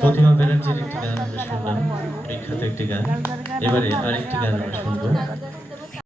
প্রতিমা ব্যানার্জির একটি গান আমরা শুনলাম। বিখ্যাত একটি গান। এবারে আরেকটি গান আমরা শুনব।